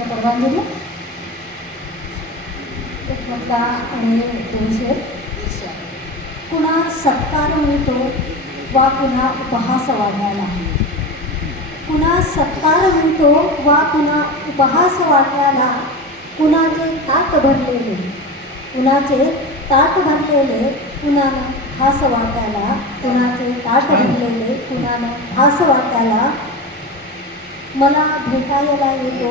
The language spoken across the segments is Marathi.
तुमच्या परवानगीने एक म्हटला आणि दोन शेर. कुणा सत्कार मिळतो वा कुणा उपहास वाढण्याला, कुणा सत्कार मिळतो वा कुणा उपहास वाढण्याला, कुणाचे ताट भरलेले, कुणाचे ताट भरलेले कुणानं हास वाटायला, कुणाचे ताट भरलेले कुणानं हास वाटायला. मला भेटायला येतो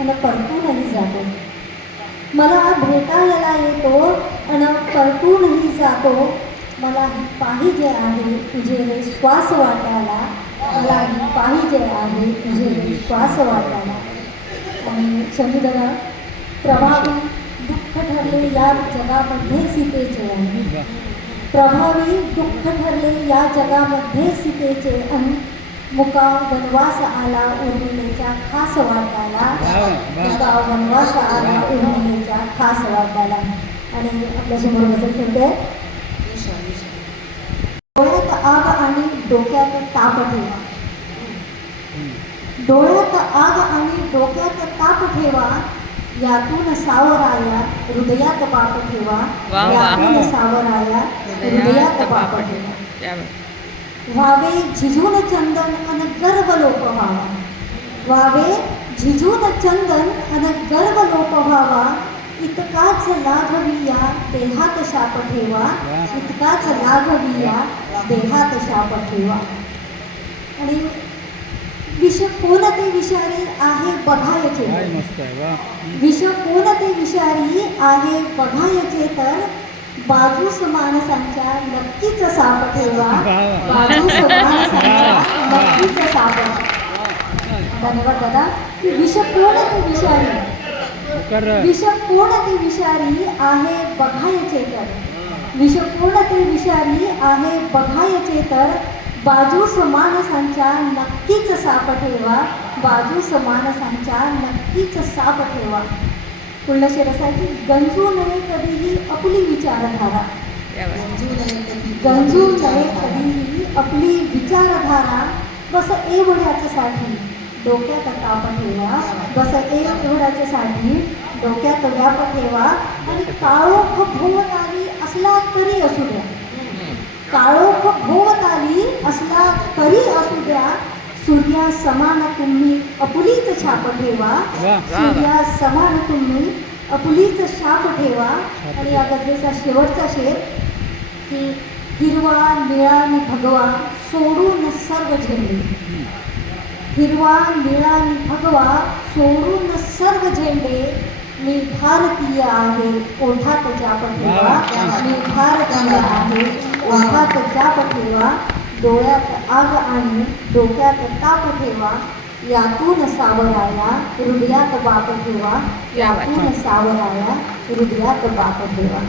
आणि परतूनही जातो, मला भेटायला येतो आणि परतूनही जातो. मला ही पाहिजे आहे तुझे रे श्वास वाटायला, मला ही पाहिजे आहे तुझे रे श्वास वाटायला. आणि शनिदादा प्रभावी दुःख ठरले या जगामध्ये सीतेचे, प्रभावी दुःख ठरले या जगामध्ये सीतेचे. मुका वनवास आला उर्मिलेच्या खास वाटायला, मुका वनवास आला उर्मिलेच्या खास वाटायला. आणि आपल्यासमोर गजल ठेवते. डोळ्यात आग आणि डोक्यात ताप ठेवा, डोळ्यात आग आणि डोक्यात ताप ठेवा, यातून सावराया हृदयात बाप ठेवा, यातून सावराया हृदयात बाप ठेवा. व्हावे झिजून चंदन अन गर्व लोप व्हावा, व्हावे झिजून चंदन अन गर्व लोप व्हावा. इतकाच लाघविया देहात शाप ठेवा, इतकाच लाघविया देहात शाप ठेवा. आणि विष कोणते विषारी आहे बघायचे, विष कोणते विषारी आहे बघायचे तर बाजूस माणसांच्या नक्कीच साप ठेवा, बाजूस माणसांच्या नक्कीच साप. धन्यवाद दादा. विष कोणते विषारी, विष कोणते विषारी आहे बघायचे तर, विष कोणते विषारी आहे बघायचे तर बाजूस माणसांच्या नक्कीच साप ठेवा, बाजूस माणसांच्या नक्कीच साप ठेवा. पुढला शेर असा आहे की गंजू नये कधीही आपली विचारधारा, गंजू नये कधीही आपली विचारधारा. बस एवढ्याच्यासाठी डोक्यात ताप ठेवा, बस एवढ्याच्यासाठी डोक्यात व्याप ठेवा. आणि काळोख भोवत आली असला तरी असू द्या, काळोख भोवत आली असला तरी असू द्या, सूर्या समान तुम्ही अपुलीच छाप ठेवा, सूर्या समान तुम्ही अपुलीच छाप ठेवा. आणि या गजलेचा शेवटचा शेर की हिरवा निळा आणि भगवा सोडून सर्व झेंडे, हिरवा निळा आणि भगवा सोडून सर्व झेंडे. मी भारतीय आहे ओठात जाप ठेवा, मी भारतीय आहे ओठात जाप ठेवा. डोळ्यात आग आणि डोक्यात ताप ठेवा, यातून सावराया हृदयात बाप ठेवा, यातून सावराया हृदयात बाप ठेवा.